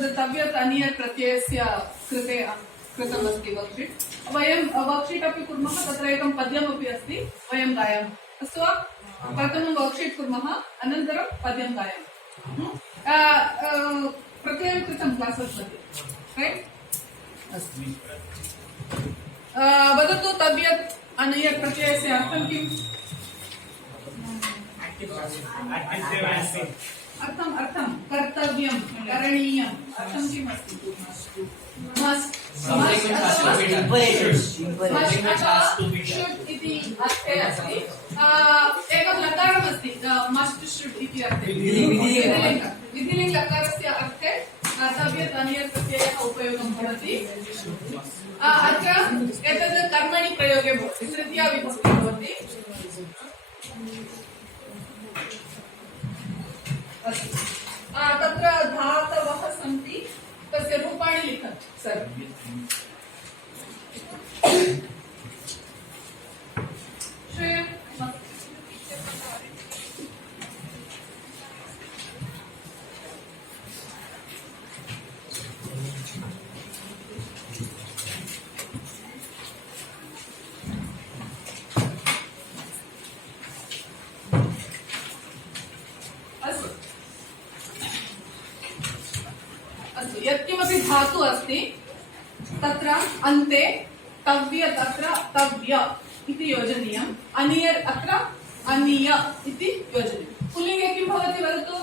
तद् तव्यत् अनियत् प्रत्ययस्य कृते कृतमस्ति वर्क्शीट्। वयं वर्क्शीट् अपि कुर्मः, तत्र एकं पद्यमपि अस्ति, वयं गायामः, अस्तु वा? प्रथमं वर्क्शीट् कुर्मः, अनन्तरं पद्यं गायामः। प्रत्ययं कृतं क्लासस् मध्ये, रैट्? अस्तु, वदतु तव्यत् अनियत् प्रत्ययस्य अर्थं किम्? अर्थं कर्तव्यं, करणीयम्, अर्थं किम् अस्ति? मस्ट् शुड् इति अर्थे अस्ति। एकं लकारमस्ति मस्ट् शुड् इति अर्थे, विधिलिङ्ग लकारस्य अर्थे तव्यत् अनियत् प्रत्ययः उपयोगं भवति। अत्र एतद् कर्मणि प्रयोगे भवति, तृतीया विभक्तिः भवति। तत्र धातवः सन्ति, तस्य रूपाणि लिखन्तु सर्वे। यत्किमपि धातु अस्ति तत्र अन्ते तव्य तत्र तव्य इति योजनीयम्, अनियर् अत्र अनीय इति योजनीयम्। पुल्लिङ्गे किं भवति वदतु?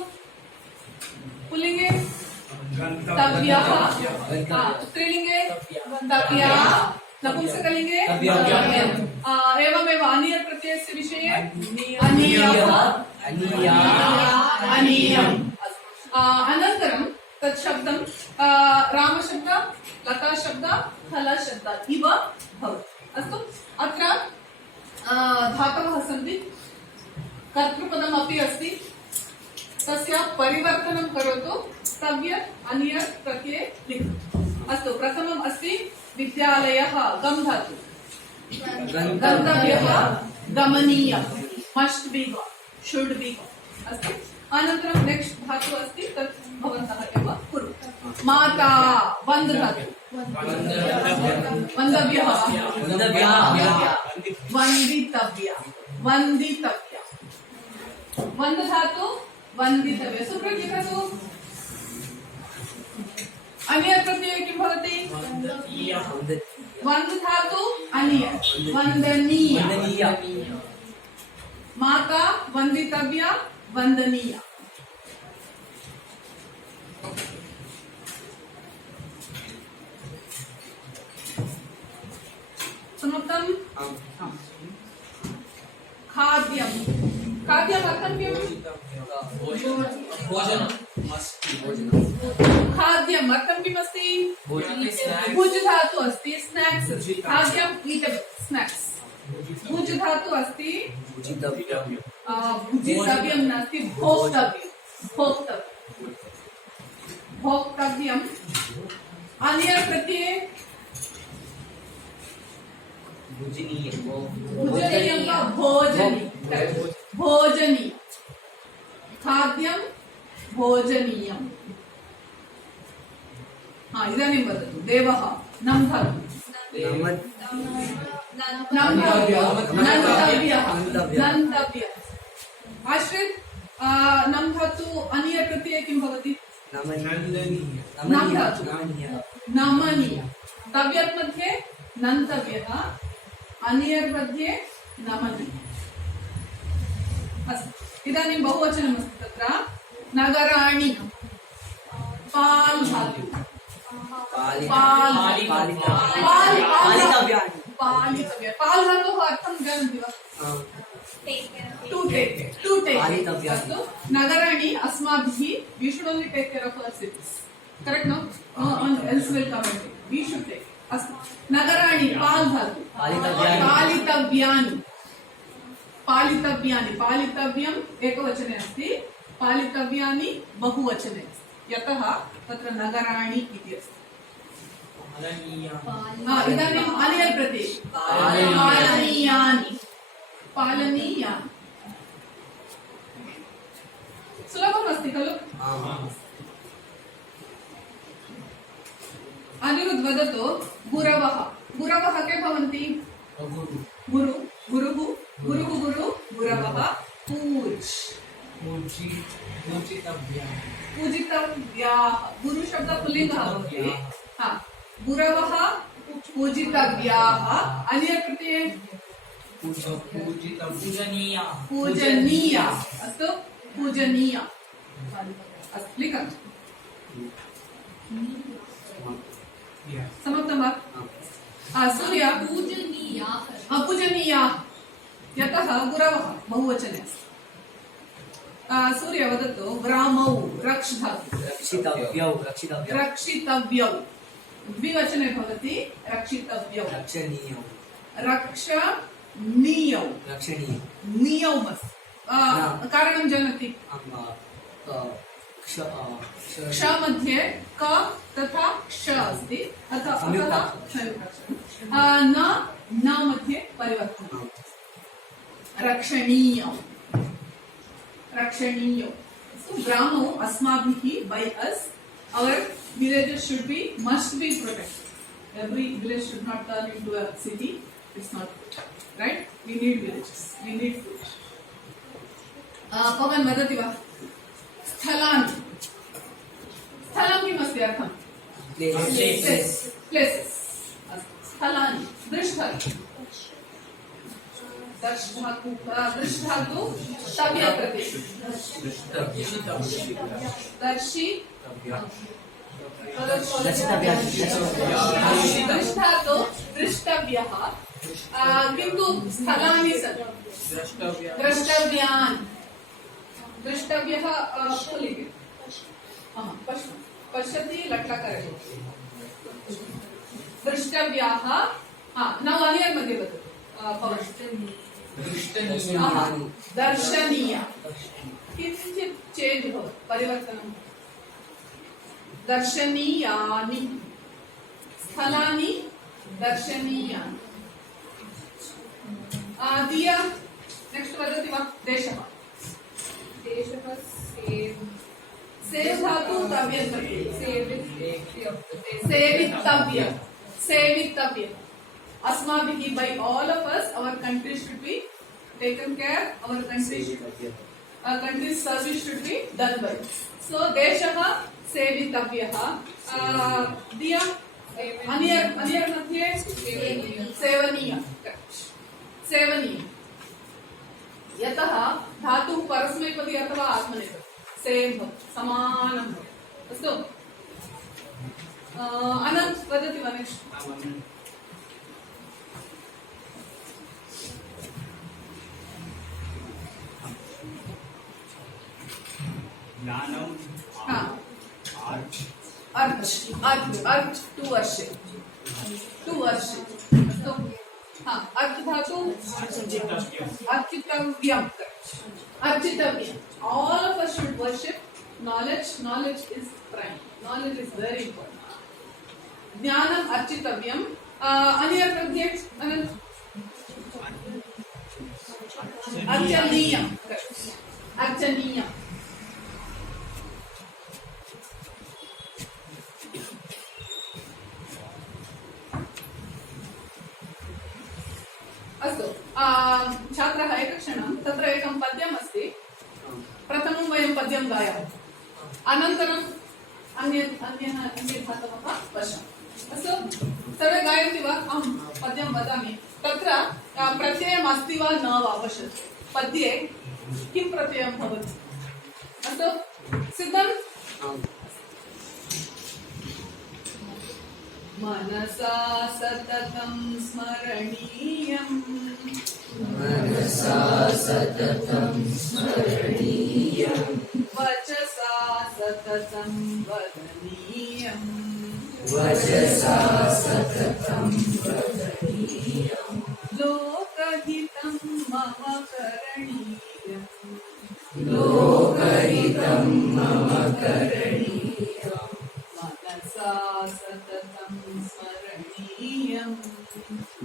पुल्लिङ्गे तव्यः, स्त्रीलिङ्गे तव्या, नपुंसकलिङ्गे एवमेव अनियर् प्रत्ययस्य विषये अनीयः अनीयम्। अनन्तरं तत् शब्दं रामशब्द, लताशब्द, फलशब्द इव भवति, अस्तु? अत्र धातवः सन्ति, कर्तृपदमपि अस्ति, तस्य परिवर्तनं करोतु, तव्यत् अनियत् प्रत्यये लिखतु, अस्तु? प्रथमम् अस्ति विद्यालयः, गम् धातु, गन्तव्यः, गमनीयः, मस्ट् बि वा, शुड् बि वा, अस्तु? अनन्तरं नेक्स्ट् धातु अस्ति, तत् भवन्तः एव कुरु। माता, वन्द् धातु, वन्दव्यः, वन्दितव्या, वन्दितव्या, वन्द् धातु, वन्दितव्या। सुकृत् लिखतु। अनियत् प्रत्यये किं भवति? वन्द् धातु अनियत्, वन्दनीय। माता वन्दितव्या, वन्दनीया। समाप्तं? खाद्यं, खाद्यम् अर्थं किम्? खाद्यम् अर्थं किम् अस्ति? भुज् धातु अस्ति, स्नैक्स्, खाद्यम् ईटेबल्, स्नैक्स्। भुज् धातु अस्ति, भुजितव्यं नास्ति, भोक्तव्यं, भोक्तव्यं, भोक्तव्यम्। अनियत् प्रत्यये भोजनीयं वा भोजनीयं, भोजनीयं, खाद्यं भोजनीयम्। इदानीं वदतु। देवः, नम् धातु, नन्तव्यः। आश्रित्, नम् धातु अनियत् प्रत्यये किं भवति? नम् धातु, नमनीय। तव्यत् मध्ये नन्तव्यः, अनियर् मध्ये नमनीय, अस्तु? इदानीं बहुवचनमस्ति तत्र। नगराणि, पाल् धातु, पालितव्य। पाल् धातोः अर्थं जानन्ति वा? टु टेक्, टु टेक्, अस्तु? नगराणि अस्माभिः, we should only take care of our cities, correct? No, else will come and take. We should take, अस्तु? नगराणि, पाल् धातु, पालितव्यानि, पालितव्यानि, पालितव्यम् एकवचने अस्ति, पालितव्यानि बहुवचने अस्ति, यतः तत्र नगराणि इति अस्ति। इदानीम् अनियत् प्रत्यये पालनीयानि, पालनीयानि। सुलभमस्ति खलु? अनिरुद्ध वदतु गुरवः गुरवः के भवन्ति गुरु गुरुः गुरुः गुरु गुरवः पूज् पूजितव्याः गुरु शब्द पुल्लिङ्गः भवति हा गुरवः पूजितव्याः अन्य कृते पूजनीया अस्तु पूजनीया अस्तु लिखन्तु समाप्तं वा सूर्य पूजनीया यतः गुरवः बहुवचने सूर्य वदतु ग्रामौ रक्ष रक्षितव्यौ रक्षितव्यौ द्विवचने भवति रक्षितव्यौ रक्षणीयौ रक्षणीयौ नीयौ मस् कारणं जानाति क्ष मध्ये क तथा क्ष अस्ति अतः न मध्ये परिवर्तनं रक्षणीयौ रक्षणीयौ ग्रामो अस्माभिः by us our villages should be must be protected. Every village should not turn into a city. It's not good, right? We need villages. We need food. पवन वदति वा स्थलानि स्थलं किमस्ति अर्थं प्लेसेस् स्थलानि दृष्टानि दृष्टातु तव्य प्रति दर्शि दृष्टातु दृष्टव्यः किन्तु स्थलानि सन्ति द्रष्टव्यानि द्रष्टव्यः पुल्लिङ्गे पश्यति लट्लकारे द्रष्टव्याः नौ अन्यर् मध्ये वदतु दर्शनीय किञ्चित् चेञ्ज् भवति परिवर्तनं दर्शनीयानि स्थलानि दर्शनीयानि दिया नेक्स्ट् वदति वा देशः सेव् धातु सेवितव्य अस्माभिः by all of us our country should be taken care our country's service should be done by so देशः सेवितव्यः दिया अन्यर् मध्ये सेवनीय यतः धातुः परस्मैपदी अथवा आत्मनेपदी सेम् समानं अस्तु अनन्त वदति वा नेक्स्ट् अर्थ टू वर्षे अस्तु अर्थ धातु अर्चितव्यम् all of us should worship knowledge is prime knowledge is very important ज्ञानम् अर्चितव्यम् अन्यर् मध्ये अर्चनीयम् अस्तु छात्रः एकक्षणं तत्र एकं पद्यम् अस्ति प्रथमं वयं पद्यं गायामः अनन्तरम् अन्ये धातवः पश्यामः अस्तु सर्वे गायन्ति वा अहं पद्यं वदामि तत्र प्रत्ययम् अस्ति वा न वा पश्यतु पद्ये किं प्रत्ययं भवति अस्तु सिद्धं मनसा सततं स्मरणीयम् वचसा सततं वदनीयम् लोकहितं मम करणीयम्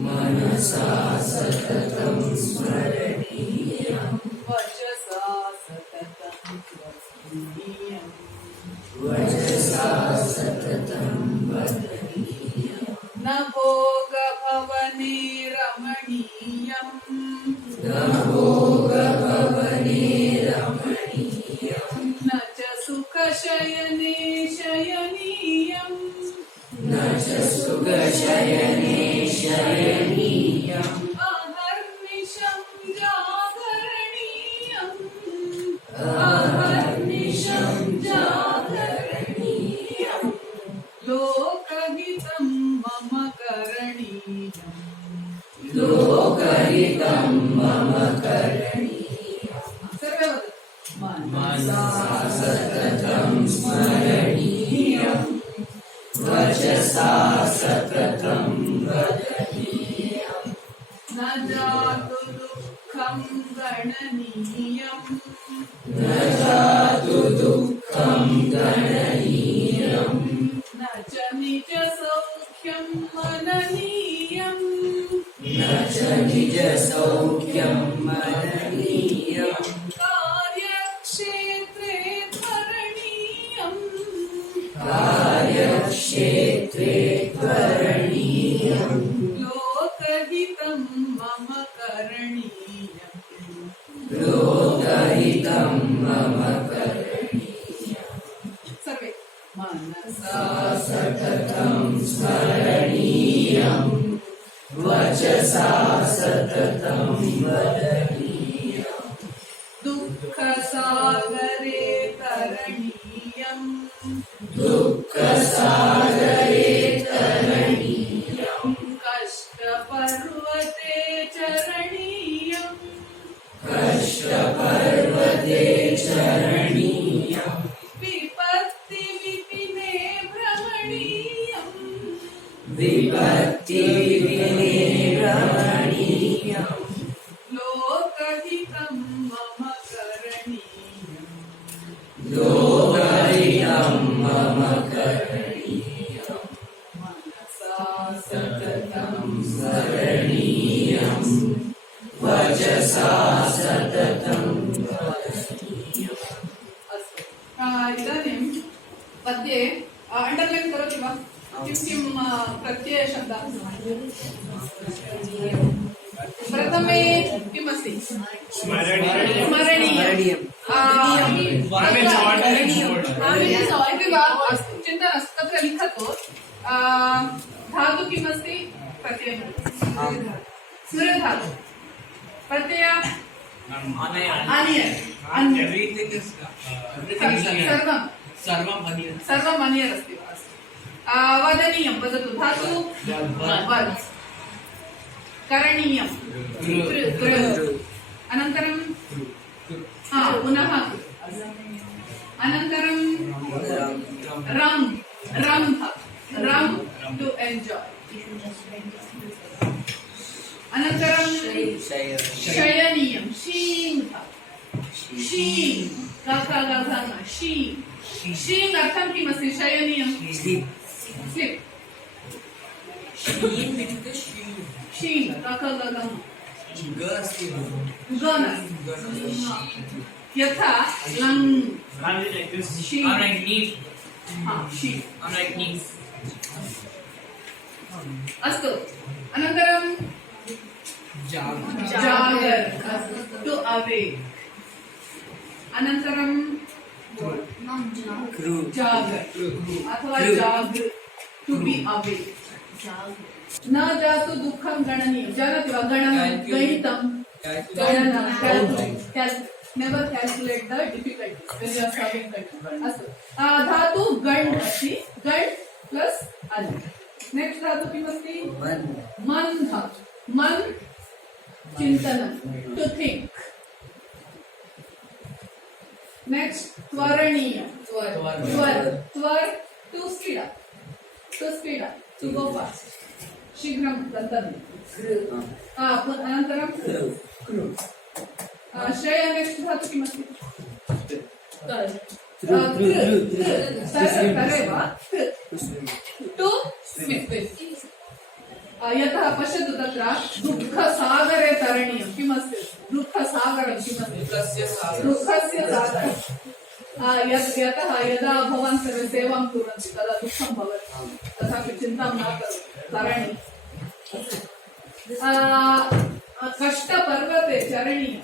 मनसा सततं स्मरणीयम् वचसा सततं वदनीयम् न भोगभवने रमणीयम् न च सुखशयने शयनीयम् अहर्निशं जागरणीयम् लोकहितं मम करणीयम् सर्वे वदतु मनसा सततं स्मरणीयम् न जातु दुःखं गणनीयम् न च निज सौख्यं मननीयम् कार्यक्षेत्रे भरणीयम् लोकहितं मम करणीयम् सर्वे मनसा सततं स्मरणीयम् दुःखसागरे तरणीयम् कष्टपर्वते चरणीयम् विपत्तिविपिने भ्रमणीयम् लोकहितं मम करणीयम् मनसा सततं स्मरणीयम् अस्तु इदानीं पद्ये अण्डर्लैन् करोति वा किं किं प्रत्ययशब्दाः प्रथमे किमस्ति स्मरणीयम् इति वा अस्तु चिन्ता नास्ति तत्र लिखतु धातु किमस्ति प्रत्ययः स्मृधातु प्रत्यय सर्वम् अनियर् अस्ति वा वदनीयं वदतु धातु वद करणीयं अनन्तरं पुनः अनन्तरं रम् टु एन्जाय్ अनन्तरं शयनीयं शीं अर्थं किमस्ति शयनीयं स्लीप् शीं यथा अस्तु अनन्तरं जागर टु अवेक अनन्तरं जागर अथवा जाग टु बी अवेक न जातु दुःखं गणनीयं जानाति वा गणितं never calculate the difficulties when you are solving गणितं अस्तु धातु गण अस्ति गण प्लस अन् नेक्स्ट धातु किमस्ति मन धातु मन चिन्तनं टु थिंक नेक्स्ट त्वरणीयं त्वर to speed up to go fast शीघ्रं गन्तव्यम् अनन्तरं श्रेय नेक्स्ट धातु किमस्ति टु स्मित् यतः पश्यतु तत्र दुःखसागरे तरणीयं किमस्ति दुःखसागरं किमस्ति दुःखस्य सागरम् यतः यदा भवान् सर्वे सेवां कुर्वन्ति तदा दुःखं भवति तथापि चिन्तां न करोतु करणीयम् कष्टपर्वते चरणीयम्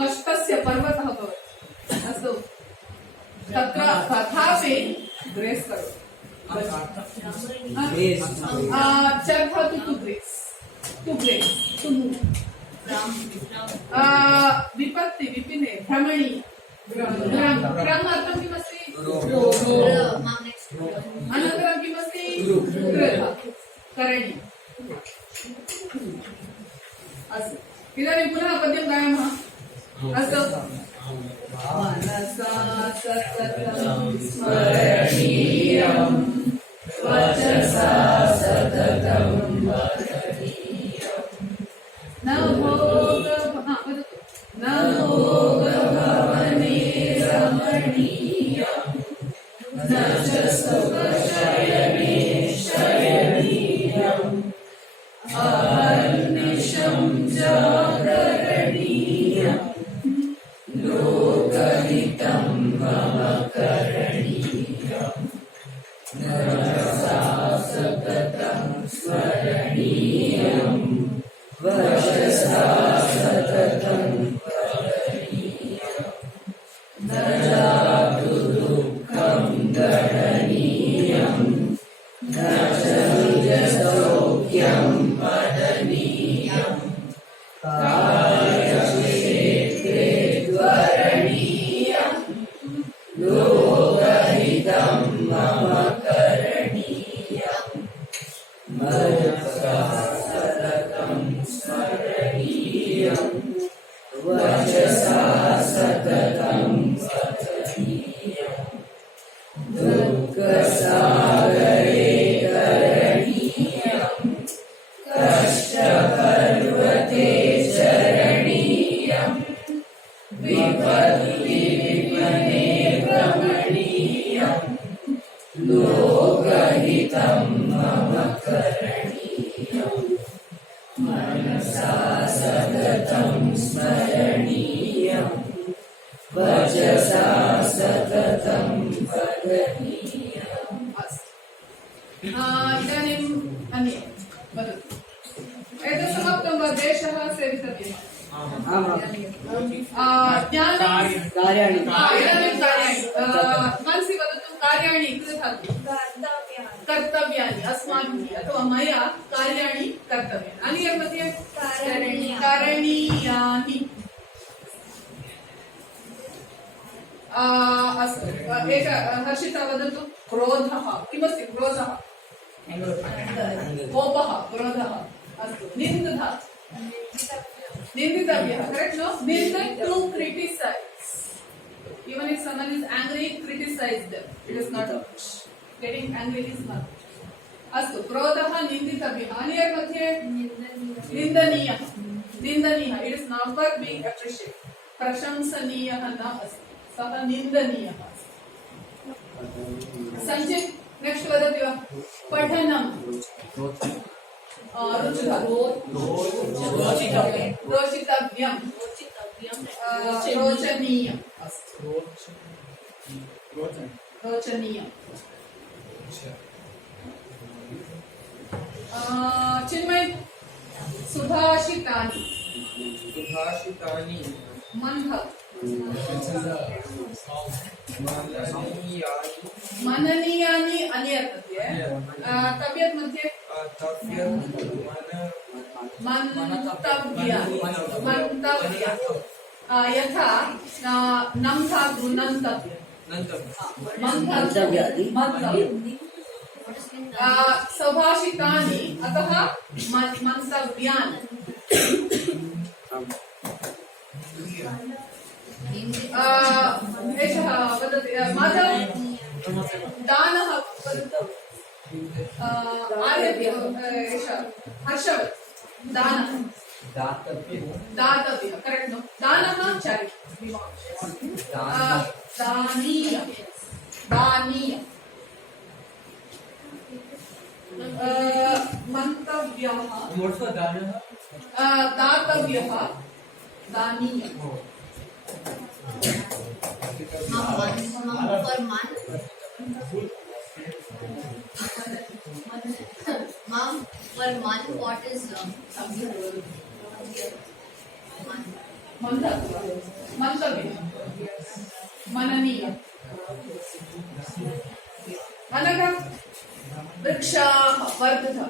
कष्टस्य पर्वतः भवति अस्तु तत्र तथापि ग्रेस् करोतु चर्था टु ग्रेस् टु मूव् विपत्ति विपिने भ्रमणीय भ्रम अर्थं किमस्ति अनन्तरं किमस्ति करणीयम् अस्तु इदानीं पुनः पद्यं गायामः अस्तु मनसा सततं स्मरणीयं वचसा सततं न भोगभवने रमणीयं न च सुखशयने शयनीयम् अहर्निशं जागरणीयम् लोकहितं मम करणीयम् मनसा सततं स्मरणीयम् वचसा सततं वदनीयम् न जातु दुःखं गणनीयम् न च निजसौख्यं वदनीयम् कार्यक्षेत्रे त्वरणीयम् लोकहितं मम करणीयम् मनसा सततं स्मरणीयम् वचसा सततं वदनीयम् दुःखसागरे करणीयम् कष्टपर्वते चरणीयम् विपत्ति विपने भ्रमणीयम् लोकहितं मम करणीयम् मनसा सततं स्मरणीयम् वचसा सततं वदनीयम् इदानीम् अन्ये वदतु एतत् समाप्तं वा देशः सेवितव्यः कार्याणि मनसि वदतु कार्याणि कर्तव्यानि अस्माभिः अथवा मया कार्याणि कर्तव्यानि अन्यर् मध्ये करणीयानि अस्तु एक हर्षिता वदतु क्रोधः किमस्ति क्रोधः कोपः क्रोधः अस्तु निन्दितव्यः करेक्ट् नो निन्द to criticise even if someone is angry criticize them it is not much getting angry is not अस्तु क्रोधः निन्दितव्यः अन्यर् मध्ये निन्दनीयः it is never being appreciated प्रशंसनीयः न अस्ति सः निन्दनीयः सञ्चित् नेक्स्ट् वदति वा पठनं रोचितव्यं रोचनीयम् रोचनीयम् चिन्मय सुभाषितानि मननीयानि अन्यत् मध्ये तव्यत् मध्ये मन्तव्यानि यथा नं धातु नन्तव्यानि सुभाषितानि अतः मन्तव्यानि एषः वदति माधव दानः वदतु एषः हर्षवत् दानः दातव्यः करेक्ट् नो दानः चारिटी दानीय मन्तव्यः दातव्यः दानीय For man, what is मंतव्य मननीय अनघ वृक्षाः वर्धितः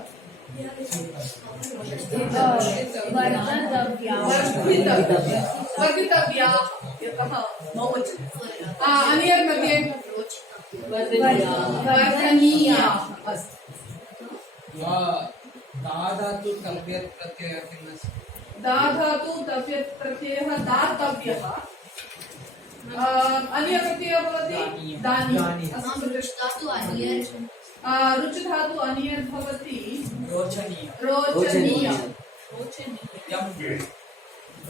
वर्धितव्याः यतः बहुवचनं अन्यर् मध्ये वर्धनीयाः अस्ति दाधातु तव्यत् प्रत्ययः किम् अस्ति? दाधातु तव्यत् प्रत्ययः दातव्यः अन्य प्रत्ययः भवति दानीय धातु अन्यर् रुच धातु अन्यर् भवति रोचनीय रोचनीय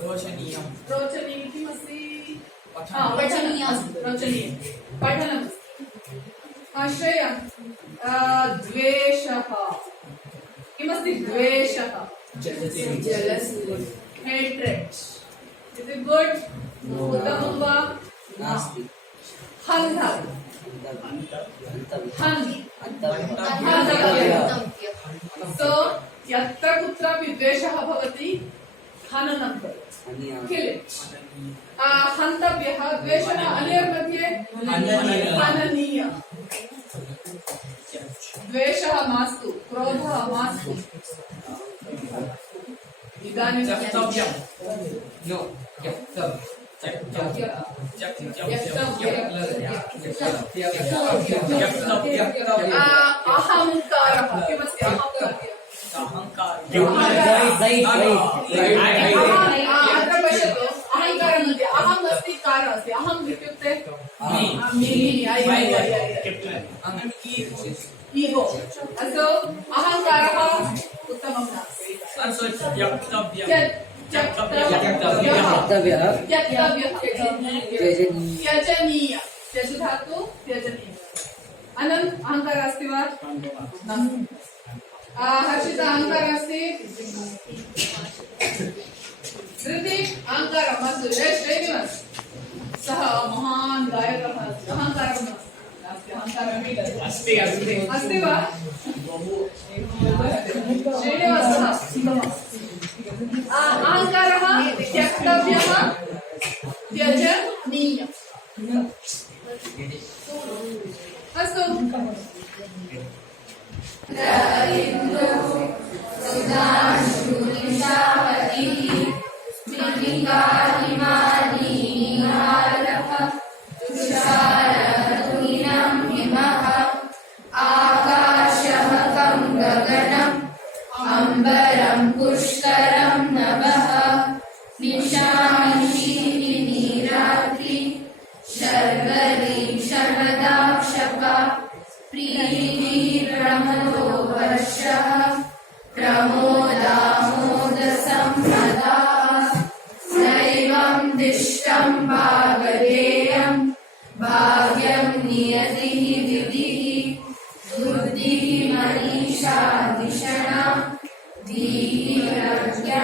रोचनीयं रोचनीय किमस्ति पठनीय रोचनीय पठनम् श्रेय द्वेषः किमस्ति द्वेषः हेट्रेड इज इट गुड उत्तमं वा नास्ति हन् धातु हन् सो यत्र कुत्रापि द्वेषः भवति हननं भवति किल इट हन्तव्यः द्वेषः अन्यर् मध्ये हननीय द्वेषः मास्तु क्रोधः मास्तु इदानीं त्यक्तव्यं नो अहङ्कारः किमस्ति अत्र पश्यतु अहङ्कारं मध्ये अहम् अस्ति कार अस्ति अहम् इत्युक्ते ईगो अस्तु अहङ्कारः उत्तमं नास्ति त्यजनीय त्यज धातु त्यजनीय अनन्त अहङ्कारः अस्ति वा हर्षिता अहङ्कारः अस्ति धृति अहङ्कारः मास्तु श्रेणिमस् सः महान् गायकः अस्ति अहङ्कारः नास्ति अहङ्कारः अस्ति अस्ति वा श्रीनिवासः अहङ्कारः त्यक्तव्यः त्यजनीयः अस्तु अम्बरं पुष्करं नभः निशानिशीनि नीरात्रि शर्वरी शरदाक्षपा प्रीतिर्प्रमदो वर्षः प्रमोदामोदसम्मदाः दैवं दिष्टं भागधेयं भाग्यं नियतिः विधिः बुद्धिः मनीषा धिषणा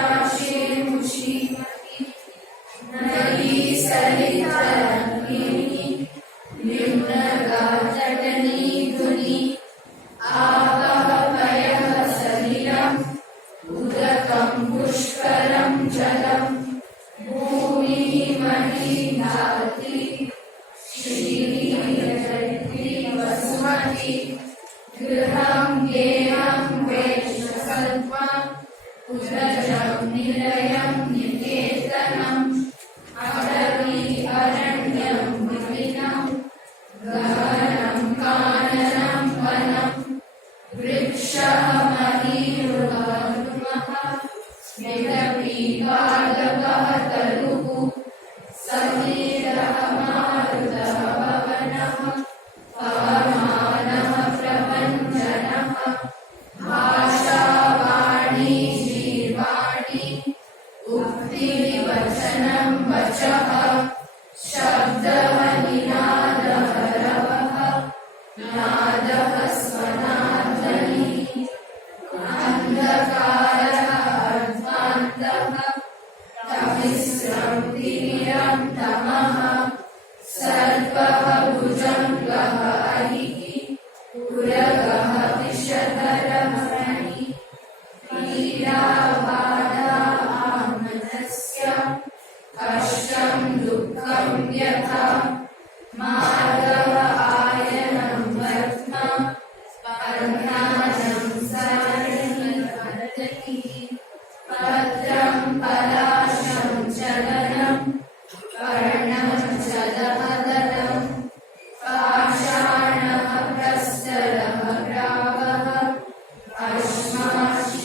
धीरज्ञाशेमुषी नदी सरितरङ्गिनी निम्नगाचटनी धुनि आवः पयः सलिलम् उदकं पुष्करं जलम् भूमिः महीधात्री श्रीजयत्री वसुमती गृहं गेहं वेशसल्पा उदजं निलयं निकेतनम् अरवि अरण्यं विपिनं गहनं काननं वनं वृक्षः महीरुहनुमः यदपि बालकः तरुः समीरः मारुतः पवनः पवमानः प्रपञ्चनः भाषावाणी जीवाणि उक्तिर्वचनं वचः शब्दः निनादः रवः नादः स्वनाध्वनिः अन्धकारः अर्ध्वान्तः तमिस्रं तमः सर्पः भुजङ्गः अहिः पुरगः विषधरः कष्टं दुःखं व्यथा मार्गः आयनं वर्त्म पन्थानं सारणिः पत्रं पलाशं चलनं पर्णं च दहदनं पाषाणः प्रस्तरः ग्रावः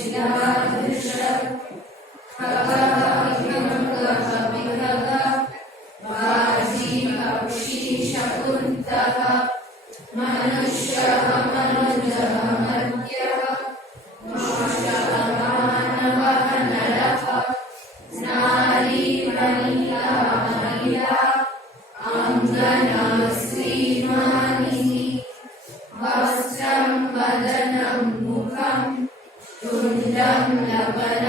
अश्माशिलादृशः खगः विहगः विहगः वाजी पक्षी शकुन्तः मनुष्यः मनुजः मर्त्यः माषः मानवः नरः नारी वनिता महिला अङ्गना श्रीमानिः वस्त्रं वदनं मुखं तुण्डं लबनं